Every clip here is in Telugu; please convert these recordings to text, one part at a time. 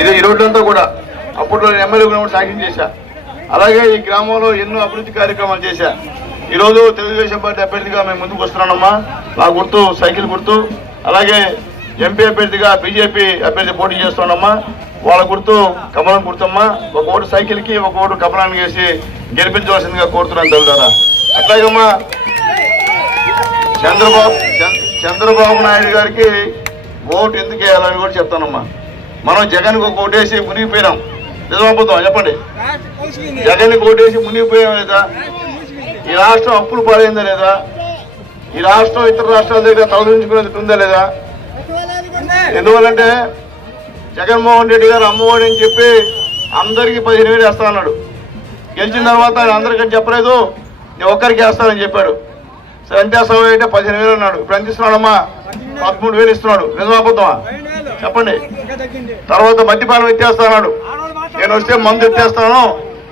ఇది ఈ రోడ్లంతా కూడా అప్పట్లో ఎమ్మెల్యే కూడా సాయం చేశా. అలాగే ఈ గ్రామంలో ఎన్నో అభివృద్ధి కార్యక్రమాలు చేశా. ఈరోజు తెలుగుదేశం పార్టీ అభ్యర్థిగా మేము ముందుకు వస్తున్నామమ్మా. నా గుర్తు సైకిల్ గుర్తు. అలాగే ఎంపీ అభ్యర్థిగా బీజేపీ అభ్యర్థి పోటీ చేస్తున్నామమ్మా. వాళ్ళ గుర్తు కమలం గుర్తమ్మా. ఒక ఓటు సైకిల్కి ఒక ఓటు కమలానికి వేసి గెలిపించవలసిందిగా కోరుతున్నాను తల్లిదారా. అట్లాగమ్మా చంద్రబాబు నాయుడు గారికి ఓటు ఎందుకు వేయాలని కూడా చెప్తానమ్మా. మనం జగన్కి ఒక ఓటేసి మునిగిపోయినాం. నిజమవుతాం చెప్పండి. జగన్కి ఓటేసి మునిగిపోయాం లేదా? ఈ రాష్ట్రం అప్పులు పాలైందా లేదా? ఈ రాష్ట్రం ఇతర రాష్ట్రాల దగ్గర తలదించుకునేది ఉందా లేదా? ఎందువల్లంటే జగన్మోహన్ రెడ్డి గారు అమ్మఒడి అని చెప్పి అందరికీ 15,000 వేస్తా అన్నాడు. గెలిచిన తర్వాత ఆయన అందరికీ చెప్పలేదు, నేను ఒక్కరికి వేస్తానని చెప్పాడు. సరే ఎంత వేస్తావు అంటే 15,000 అన్నాడు. ఇప్పుడు ఎంత ఇస్తున్నాడమ్మా? 13,000 ఇస్తున్నాడు. నిజమవుతామా చెప్పండి. తర్వాత మద్యపానం ఎత్తేస్తాడు. నేను వస్తే మందు ఎత్తేస్తాను,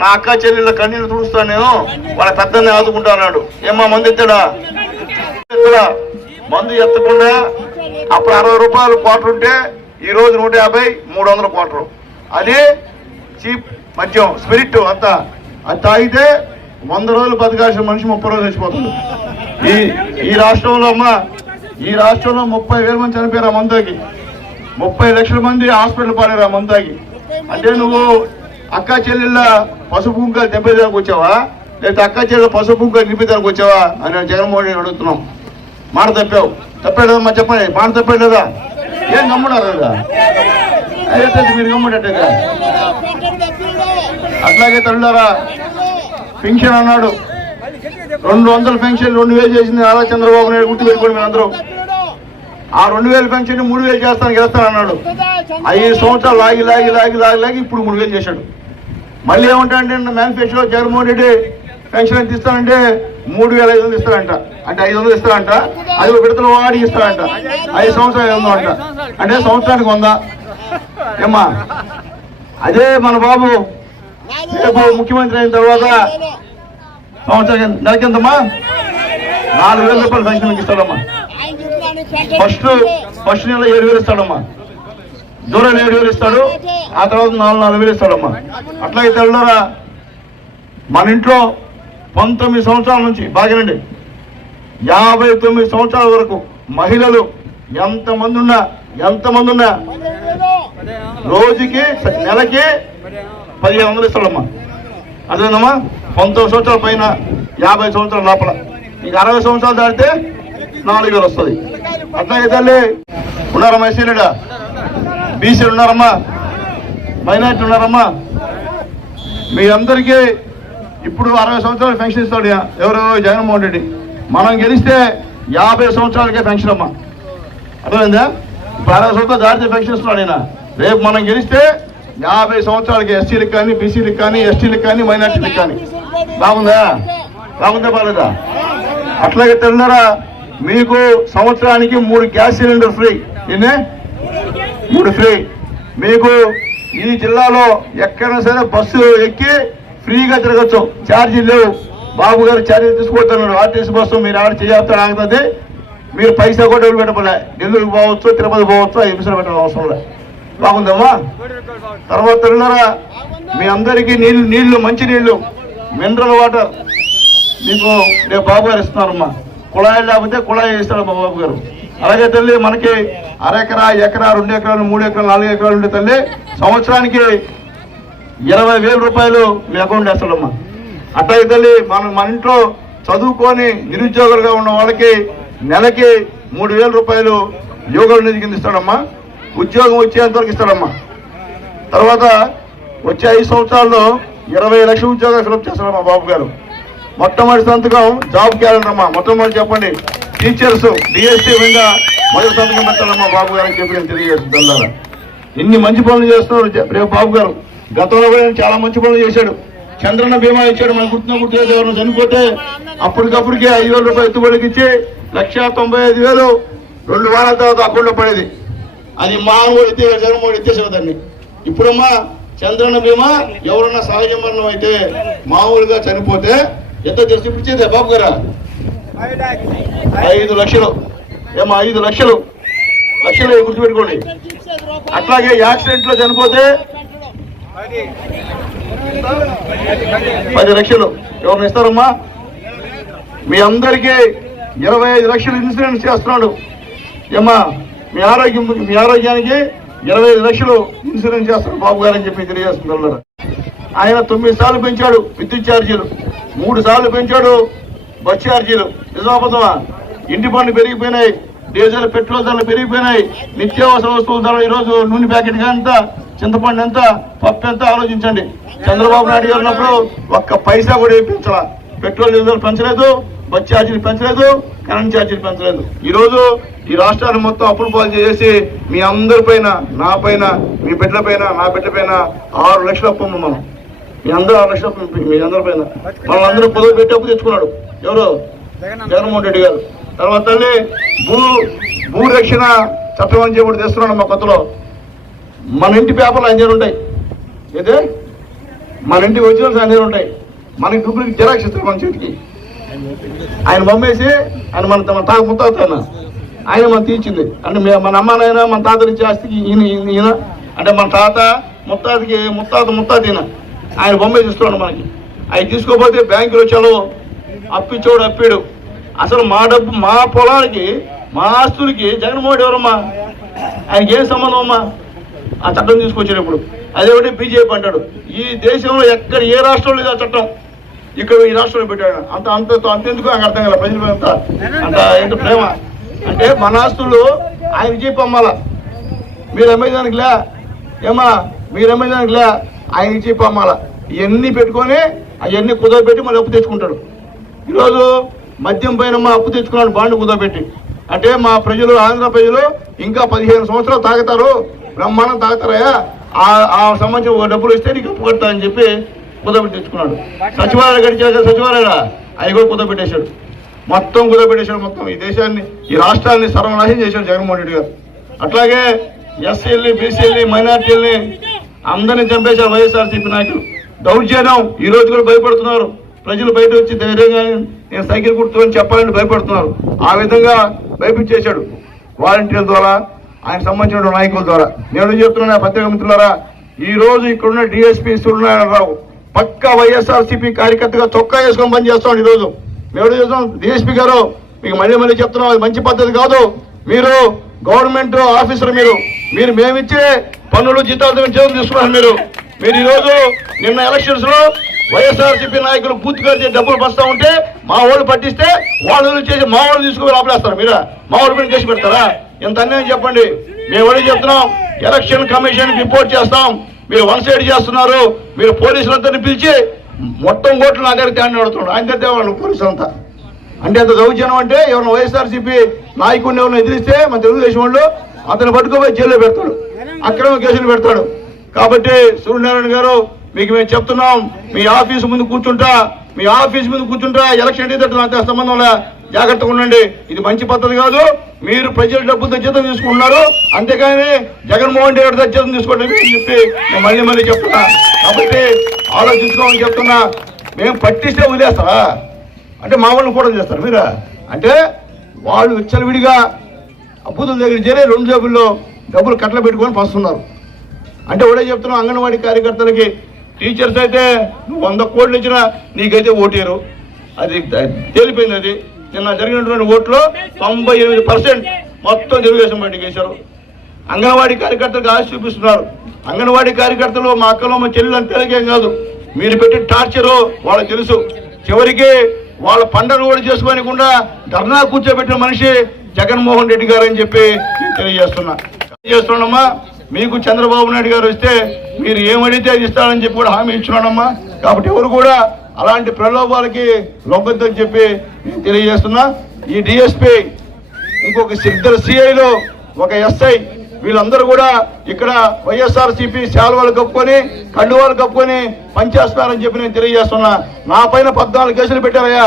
నా అక్క చెల్లెళ్ళ కన్నీళ్ళు తుడుస్తాను, నేను వాళ్ళ పెద్దల్ని ఆదుకుంటా అన్నాడు. ఏమ్మా మందు ఎత్తాడా? మందు ఎత్తకుండా అప్పుడు 60 రూపాయలు క్వార్టర్ ఉంటే ఈ రోజు 150, 300 క్వార్టర్. అదే చీప్ మద్యం స్పిరిట్. అంతా అది తాగితే 100 రోజులు బతకాల్సిన మనిషి 30 రోజులు చచ్చిపోతుంది. ఈ రాష్ట్రంలో అమ్మా, ఈ రాష్ట్రంలో 30,000 మంది చనిపోయారు ఆ మందుకి. 30 లక్షల మంది హాస్పిటల్ పాడారు ఆ మందుకి. అంటే నువ్వు అక్క చెల్లెళ్ళ పసుపు కుంకాలు తెంపేదానికి వచ్చావా, లేకపోతే అక్క చెల్లెళ్ళ పసుపు కుంకాలు నింపేదానికి వచ్చావా అని జగన్మోహన్ రెడ్డి అడుగుతున్నాం. మాట తప్పావు. తప్పేదమ్మా చెప్పండి. మాట తప్పాడు లేదా? ఏం గమ్మున్నారు కదా? అయితే మీరు గమ్ముడట్టేదా? అట్లాగే తల్లుడారా, పెన్షన్ అన్నాడు. 200 పెన్షన్ 2,000 చేసింది నారా చంద్రబాబు నాయుడు. గుర్తుపెట్టుకోండి మీరు అందరూ. ఆ 2,000 పెన్షన్ 3,000 చేస్తాను గెలుస్తాను అన్నాడు. 5 సంవత్సరాలు లాగి లాగి లాగి లాగి లాగి ఇప్పుడు 3,000 చేశాడు. మళ్ళీ ఏమంటాడంటే మేనిఫెస్టోలో జగన్మోహన్ రెడ్డి పెన్షన్ ఎంత ఇస్తానంటే 3,500 ఇస్తారంట. అంటే 500 ఇస్తారంట. అది విడతల వాడికి ఇస్తారంట. 5 సంవత్సరాలు 500 అంట. అంటే సంవత్సరానికి 100. ఏమ్మా అదే మన బాబు రేపు ముఖ్యమంత్రి అయిన తర్వాత సంవత్సరం నెలకెంతమ్మా? 4,000 రూపాయలు పెన్షన్ మీకు ఇస్తాడమ్మా. ఫస్ట్ నెల 7,000 ఇస్తాడమ్మా. దూరం 7,000 ఇస్తాడు. ఆ తర్వాత 4,000 ఇస్తాడమ్మా. అట్లాగే తెల్లరా మన ఇంట్లో 19 సంవత్సరాల నుంచి బాగానండి 59 సంవత్సరాల వరకు మహిళలు ఎంతమంది ఉన్నా రోజుకి నెలకి 1,500 ఇస్తాడమ్మా. అదేనమ్మా 19 సంవత్సరాల పైన 50 సంవత్సరాల లోపల. నీకు 60 సంవత్సరాలు దాటితే 4,000 వస్తుంది. అట్లాగే తల్లి ఉన్నారమ్మా? ఎస్సీలుడా బీసీలు ఉన్నారమ్మా? మైనార్టీ ఉన్నారమ్మా? మీ అందరికీ ఇప్పుడు 60 సంవత్సరాలు పెన్షన్ ఇస్తాడు ఎవరు? జగన్మోహన్ రెడ్డి. మనం గెలిస్తే 50 సంవత్సరాలకే పెన్షన్ అమ్మా. అర్థమైందా? ఇప్పుడు 60 సంవత్సరాలు దాటితే పెన్షన్ ఇస్తున్నాడు ఆయన. రేపు మనం గెలిస్తే 50 సంవత్సరాలకి ఎస్సీలకు కానీ, బీసీలకు కానీ, ఎస్టీలకు కానీ, మైనార్టీలకు కానీ. బాగుందా? బాగాలేదా? అట్లాగే తెల్లారా మీకు సంవత్సరానికి 3 గ్యాస్ సిలిండర్ ఫ్రీ. ఎన్నే? 3 ఫ్రీ. మీకు ఈ జిల్లాలో ఎక్కడైనా సరే బస్సు ఎక్కి ఫ్రీగా తిరగచ్చు, ఛార్జీలు లేవు. బాబు గారు ఛార్జీలు తీసుకుంటున్నాడు. ఆర్టీసీ బస్సు మీరు ఆడ చేయాలి ఆగుతుంది. మీరు పైసా కూడా ఎవరు పెట్టబోలే. ఢిల్లీకి పోవచ్చు, తిరుపతి పోవచ్చు, 5 నిమిషాలు పెట్టడం అవసరం లేదు. బాగుందమ్మా? తర్వాత తెల్లారా మీ అందరికీ నీళ్లు మంచి నీళ్లు, మినరల్ వాటర్ మీకు రేపు బాబు గారు ఇస్తున్నారమ్మా. కుళాయిలు లేకపోతే కుళాయి ఇస్తారమ్మా బాబు గారు. అలాగే తల్లి మనకి అరెకరా, ఎకరా, 2 ఎకరాలు, 3 ఎకరాలు, 4 ఎకరాలు ఉండే తల్లి సంవత్సరానికి 20,000 రూపాయలు మీ అకౌంట్ వేస్తాడమ్మా. అట్లాగే తల్లి మన ఇంట్లో చదువుకొని నిరుద్యోగులుగా ఉన్న వాళ్ళకి నెలకి 3,000 రూపాయలు యోగుల నిధి కింద ఇస్తాడమ్మా. ఉద్యోగం వచ్చేంతవరకు ఇస్తాడమ్మా. తర్వాత వచ్చే 5 సంవత్సరాల్లో 20 లక్షల ఉద్యోగాలు ఫిలప్ చేస్తాడమ్మా బాబు గారు. మొట్టమొదటి సంతకం జాబ్ క్యాలెండర్ అమ్మా. మొట్టమొదటి చెప్పండి టీచర్స్ డిఎస్టీ మీద మొదటి సంతకం పెట్టాలమ్మా బాబు గారు అని చెప్పి నేను తెలియజేస్తున్నాను. ఇన్ని మంచి పనులు చేస్తున్నారు రేపు బాబు గారు. గతంలో కూడా చాలా మంచి పనులు చేశాడు. చంద్రన్న బీమా ఇచ్చాడు. మనకు గుర్తులేదు ఎవరు చనిపోతే అప్పటికప్పటికే 5,000 రూపాయలు ఎత్తుబడికి ఇచ్చి 1,95,000 2 వారాల తర్వాత అకౌంట్లో పడేది. అది మామూలు ఎత్తే జగన్మోహన్ ఎత్తేసేదాన్ని. ఇప్పుడమ్మా చంద్రన్న బీమా ఎవరన్నా సహజ మరణం అయితే మామూలుగా చనిపోతే ఎంత తెలిసి ఇచ్చేదే బాబు గారా? 5 లక్షలు. ఏమో 5 లక్షలు గుర్తుపెట్టుకోండి. అట్లాగే యాక్సిడెంట్ లో చనిపోతే 10 లక్షలు ఎవరిని ఇస్తారమ్మా? మీ అందరికీ 25 లక్షలు ఇన్సూరెన్స్ చేస్తున్నాడు. ఏమ్మా మీ ఆరోగ్యానికి 25 లక్షలు ఇన్సూరెన్స్ చేస్తున్నాడు బాబు గారు అని చెప్పి తెలియజేస్తున్నారు. ఆయన 9 సార్లు పెంచాడు విద్యుత్ ఛార్జీలు, 3 సార్లు పెంచాడు బస్ ఛార్జీలు. నిజాబద్దమా? ఇంటి పన్ను పెరిగిపోయినాయి, డీజిల్ పెట్రోల్ ధరలు పెరిగిపోయినాయి, నిత్యావసర వస్తువుల ధరలు ఈరోజు నూనె ప్యాకెట్ ఎంత, చింతపండు ఎంత, పప్పు ఎంత ఆలోచించండి. చంద్రబాబు నాయుడు గారు ఉన్నప్పుడు ఒక్క పైసా కూడా పెంచాల. పెట్రోల్ డీజిల్ పెంచలేదు, బస్ ఛార్జీలు పెంచలేదు, కరెంట్ ఛార్జీలు పెంచలేదు. ఈరోజు ఈ రాష్ట్రాన్ని మొత్తం అప్పులు పాలు చేసి మీ అందరి పైన, నా పైన, మీ బిడ్డల పైన, నా బిడ్డ పైన 6 లక్షలు అప్పు ఉంది. మనం మీ అందరూ 6 లక్షలు అప్పు మీ అందరి పైన. మనల్ని అందరూ పొదుపు పెట్టి అప్పు తెచ్చుకున్నాడు ఎవరు? జగన్మోహన్ రెడ్డి గారు. తర్వాత తల్లి భూ రక్షణ చట్టం అని చెప్పి తెస్తున్నాడు మా కొత్తలో. మన ఇంటి పేపర్లు 5 ఉంటాయి. అయితే మన ఇంటికి ఒరిజినల్స్ 5 ఉంటాయి. మనకి డూప్లికేట్ జిరాక్స్ ఇస్తారు మన చేతికి. ఆయన బొమ్మేసి ఆయన మన ముత్తాత ఆయన మనం తీర్చింది. అంటే మన అమ్మానైనా మన తాతలు ఇచ్చే ఆస్తికి ఈయన అంటే మన తాత ముత్తాత ఈయన. ఆయన బొమ్మేసి ఇస్తున్నాడు మనకి. అవి తీసుకోకపోతే బ్యాంకులో చలవు, అప్పిచ్చోడు అప్పాడు. అసలు మా డబ్బు, మా పొలానికి, మా ఆస్తులకి జగన్మోహన్ ఎవరమ్మా? ఆయనకి ఏం సంబంధం అమ్మా? ఆ చట్టం తీసుకొచ్చేటప్పుడు అదేమిటి బీజేపీ అంటాడు. ఈ దేశంలో ఎక్కడ ఏ రాష్ట్రంలో లేదు ఆ చట్టం, ఇక్కడ ఈ రాష్ట్రంలో పెట్టాడు. అంతెందుకు నాకు అర్థం కదా. ప్రజల అంత ఏంటో ప్రేమ అంటే మన ఆస్తులు ఆయన చెప్పి అమ్మాల. మీరు అమ్మేదానికి లే ఏమా, మీరు అమ్మేదానికి లే, ఆయన చెప్పి అమ్మాల. ఇవన్నీ పెట్టుకొని అవన్నీ కుదరబెట్టి మళ్ళీ అప్పు తెచ్చుకుంటాడు. ఈరోజు మద్యం పైన మా అప్పు తెచ్చుకున్నాడు బాండ్ కుదరబెట్టి. అంటే మా ప్రజలు, ఆంధ్ర ప్రజలు ఇంకా 15 సంవత్సరాలు తాగుతారు, బ్రహ్మాండం తాగుతారయ్యా, ఆ సంబంధించిన డబ్బులు ఇస్తే నీకు అప్పు కడతా అని చెప్పి కుదరబెట్టి తెచ్చుకున్నాడు. సచివాలయం గడిచాక సచివాలయ అవి కూడా కుదరబెట్టేశాడు. మొత్తం కుదరబెట్టేశాడు. మొత్తం ఈ దేశాన్ని, ఈ రాష్ట్రాన్ని సర్వనాశనం చేశాడు జగన్మోహన్ రెడ్డి గారు. అట్లాగే ఎస్సీల్ని, బీసీల్ని, మైనార్టీల్ని అందరినీ చంపేశారు వైఎస్ఆర్సీపీ నాయకులు. దౌర్జన్యం ఈ రోజు కూడా భయపడుతున్నారు ప్రజలు. బయట వచ్చి ధైర్యంగా నేను సైకిల్ కుడుతుందని చెప్పాలని భయపడుతున్నారు. ఆ విధంగా భయపించేశాడు వాలంటీర్ల ద్వారా, ఆయన సంబంధించిన నాయకుల ద్వారా. నేను చెప్తున్నా పత్రికా మిత్రులారా, ఈ రోజు ఇక్కడున్న డిఎస్పీ సూర్యనారాయణరావు పక్కా వైఎస్ఆర్సీపీ కార్యకర్తగా చొక్కా వేసుకొని పని చేస్తాం. ఈరోజు మేము చేస్తాం. డిఎస్పీ గారు మీకు మళ్ళీ చెప్తున్నాం, అది మంచి పద్ధతి కాదు. మీరు గవర్నమెంట్ ఆఫీసర్, మీరు మేమిచ్చే పన్నులు జీతాలు తీసుకున్నారు. మీరు ఈరోజు నిన్న ఎలక్షన్స్ లో వైఎస్ఆర్సీపీ నాయకులు బూత్ గారి డబ్బులు పస్తా ఉంటే మా వాళ్ళు పట్టిస్తే వాళ్ళు చేసి మా వాళ్ళు తీసుకుని ఆపలేస్తారు. మీరు మా వాళ్ళు కేసు పెడతారా? ఇంత అన్యాయం చెప్పండి. మేము కూడా చెప్తున్నాం, ఎలక్షన్ కమిషన్ రిపోర్ట్ చేస్తాం, మీరు వన్ సైడ్ చేస్తున్నారు, మీరు పోలీసులందరినీ పిలిచి మొత్తం ఓట్లు నా దగ్గర తేండి అడుగుతున్నాడు. ఆయన దగ్గర తేవాలి పోలీసులంతా. అంటే అంత దౌర్జన్యం అంటే ఎవరైనా వైఎస్ఆర్సీపీ నాయకుడిని ఎవరైనా ఎదిరిస్తే మన తెలుగుదేశం వాళ్ళు అతను పట్టుకోపోయి జైల్లో పెడతాడు, అక్రమ కేసులు పెడతాడు. కాబట్టి సూర్యనారాయణ గారు మీకు మేము చెప్తున్నాం, మీ ఆఫీసు ముందు కూర్చుంటా ఎలక్షన్ నాకు సంబంధంలో జాగ్రత్తగా ఉండండి. ఇది మంచి పద్ధతి కాదు. మీరు ప్రజల డబ్బులతో జీతం తీసుకుంటున్నారు, అంతేగాని జగన్మోహన్ రెడ్డి గారి జీతం తీసుకోండి అని చెప్పి నేను మళ్ళీ చెప్తున్నా. కాబట్టి ఆలోచించుకోమని చెప్తున్నా. మేము పట్టిస్తే వదిలేస్తారా అంటే మా వాళ్ళని కూడా చేస్తారు మీరు. అంటే వాళ్ళు విచ్చలవిడిగా అద్భుతం దగ్గర చేరి 2 జేబుల్లో డబ్బులు కట్టలు పెట్టుకొని పంచుతున్నారు. అంటే ఒకటే చెప్తున్నాం, అంగన్వాడీ కార్యకర్తలకి టీచర్స్ అయితే 100 కోట్లు ఇచ్చినా నీకైతే ఓటేరు. అది తేలిపోయింది. అది నిన్న జరిగినటువంటి ఓట్లో 98% మొత్తం తెలుగుదేశం పార్టీకి వేశారు. అంగన్వాడీ కార్యకర్తలకు ఆశ చూపిస్తున్నారు. అంగన్వాడీ కార్యకర్తలు మా అక్కలో మా చెల్లెలు అంతేకేం కాదు, మీరు పెట్టి టార్చరు వాళ్ళకి తెలుసు. చివరికి వాళ్ళ పండగ కూడా చేసుకోనికుండా ధర్నా కూర్చోబెట్టిన మనిషి జగన్మోహన్ రెడ్డి గారు అని చెప్పి నేను తెలియజేస్తున్నామ్మా. మీకు చంద్రబాబు నాయుడు గారు వస్తే మీరు ఏమడిగితే అది ఇస్తారని చెప్పి కూడా హామీ ఇచ్చున్నాడమ్మా. కాబట్టి ఎవరు కూడా అలాంటి ప్రలోభాలకి లొంగొద్దని చెప్పి నేను తెలియజేస్తున్నా. ఈ డిఎస్పీ, ఇంకొక 2 సిఐలు, ఒక ఎస్ఐ, వీళ్ళందరూ కూడా ఇక్కడ వైఎస్ఆర్సీపీ శాలువాలు కప్పుకొని కండువాలు కప్పుకొని పనిచేస్తున్నారని చెప్పి నేను తెలియజేస్తున్నా. నా పైన 14 కేసులు పెట్టారయ్యా.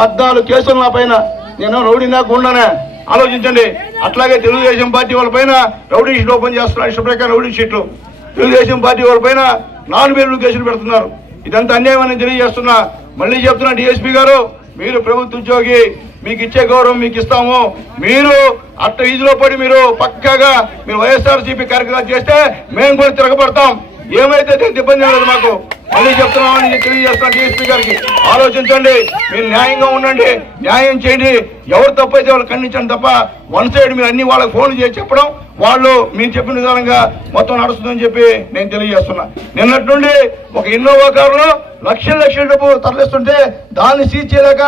14 కేసులు నా పైన. నేను రౌడీ నాకు ఉండనే ఆలోచించండి. అట్లాగే తెలుగుదేశం పార్టీ వాళ్ళ పైన రౌడీ షీట్లు ఓపెన్ చేస్తున్నారు. ఇష్ట ప్రకారం రౌడీ షీట్లు తెలుగుదేశం పార్టీ వాళ్ళ పైన 4 కేసులు పెడుతున్నారు. ఇదంతా అన్యాయం అని తెలియజేస్తున్నా. మళ్ళీ చెప్తున్నా, డిఎస్పీ గారు మీరు ప్రభుత్వ ఉద్యోగి, మీకు ఇచ్చే గౌరవం మీకు ఇస్తాము. మీరు అట్ట ఈజీలో పడి మీరు పక్కాగా మీరు వైఎస్ఆర్సీపీ కార్యక్రమాలు చేస్తే మేము కూడా తిరగబడతాం. ఏమైతే ఇబ్బంది లేదు మాకు. మళ్ళీ చెప్తున్నామని తెలియజేస్తాను డిఎస్పీ గారికి. ఆలోచించండి, మీరు న్యాయంగా ఉండండి, న్యాయం చేయండి. ఎవరు తప్పైతే వాళ్ళు ఖండించండి తప్ప వన్ సైడ్ మీరు అన్ని వాళ్ళకి ఫోన్లు చేసి చెప్పడం, వాళ్ళు మీరు చెప్పిన విధానంగా మొత్తం నడుస్తుందని చెప్పి నేను తెలియజేస్తున్నా. నిన్నటి నుండి ఒక ఇన్నోవా కారులో లక్షల డబ్బు తరలిస్తుంటే దాన్ని సీజ్ చేయలేక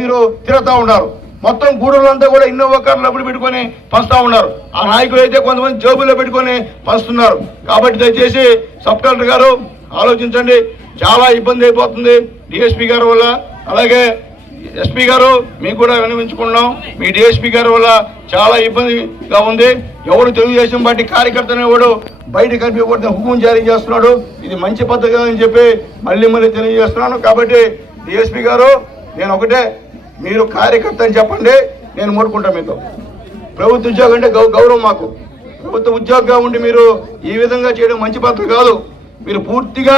మీరు తిరుగుతూ ఉన్నారు. మొత్తం గూడూరులంతా కూడా ఇన్నోవా కార్లు డబ్బులు పెట్టుకొని పంచుతా ఉన్నారు. ఆ నాయకులు అయితే కొంతమంది జేబుల్లో పెట్టుకొని పంచుతున్నారు. కాబట్టి దయచేసి సబ్ కలెక్టర్ గారు ఆలోచించండి. చాలా ఇబ్బంది అయిపోతుంది డిఎస్పీ గారి వల్ల. అలాగే ఎస్పీ గారు మీకు కూడా విన్నవించుకున్నాం, మీ డిఎస్పీ గారి వల్ల చాలా ఇబ్బందిగా ఉంది. ఎవరు తెలుగుదేశం పార్టీ కార్యకర్తనే వాడు బయట కనిపించకూడదు హుకుం జారీ చేస్తున్నాడు. ఇది మంచి పద్ధతి అని చెప్పి మళ్ళీ తెలియజేస్తున్నాను. కాబట్టి డిఎస్పీ గారు నేను ఒకటే, మీరు కార్యకర్త అని చెప్పండి, నేను మూడుకుంటాను మీతో. ప్రభుత్వ ఉద్యోగం అంటే గౌరవం మాకు. ప్రభుత్వ ఉద్యోగంగా ఉండి మీరు ఈ విధంగా చేయడం మంచి పద్ధతి కాదు. మీరు పూర్తిగా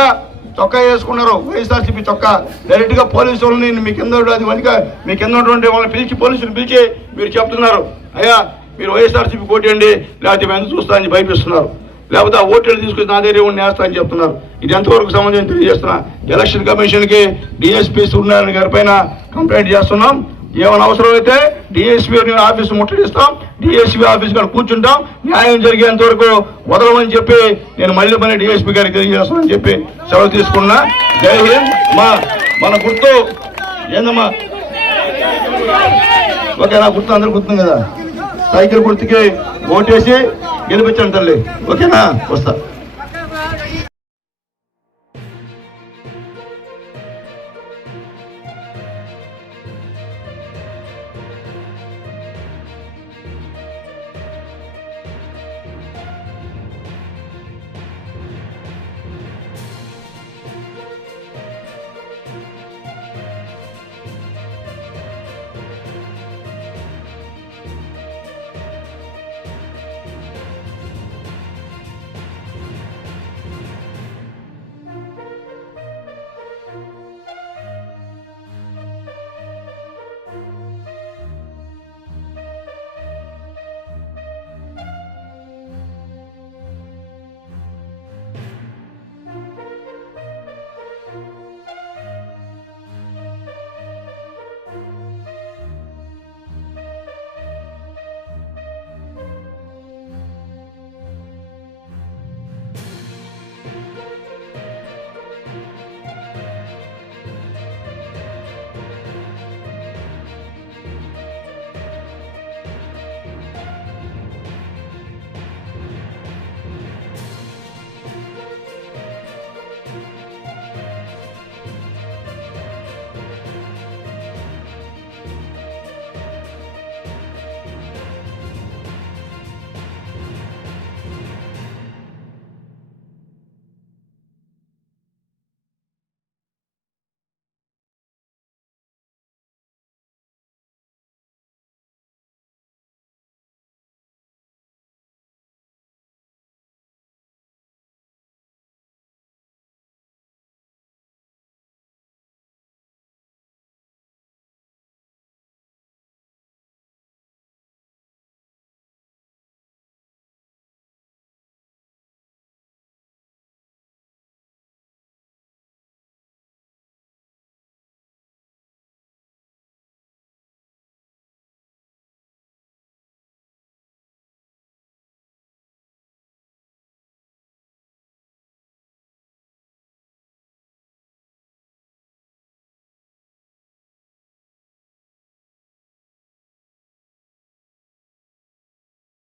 చొక్కా వేసుకున్నారు, వైఎస్ఆర్సీపీ చొక్కా. డైరెక్ట్ గా పోలీసు వాళ్ళని మీ కింద ఉన్నటువంటి వాళ్ళని పిలిచి పోలీసులు పిలిచి మీరు చెప్తున్నారు, అయ్యా మీరు వైఎస్ఆర్సీపీ కోటేయండి లేకపోతే మేము చూస్తా అని భయపిస్తున్నారు. లేకపోతే ఆ ఓట్లు తీసుకుని నా దగ్గర ఉండి వేస్తా అని చెప్తున్నారు. ఇది ఎంతవరకు సంబంధం తెలియజేస్తున్నా. ఎలక్షన్ కమిషన్ కి డిఎస్పీ సూర్యనారాయణ గారి పైన కంప్లైంట్ చేస్తున్నాం. ఏమైనా అవసరం అయితే డిఎస్పీ ఆఫీసు ముట్టడిస్తాం, డిఎస్పీ ఆఫీస్ గారు కూర్చుంటాం, న్యాయం జరిగేంత వరకు వదలమని చెప్పి నేను మళ్ళీ డిఎస్పీ గారికి తెలియజేస్తామని చెప్పి సెలవు తీసుకున్నా. జై హింద్. మన గుర్తు ఏందమ్మా? ఓకే, నా గుర్తు అందరు గుర్తుంది కదా. సైకిల్ గుర్తుకి ఓటేసి గెలిపించండి తల్లి. ఓకేనా? వస్తా.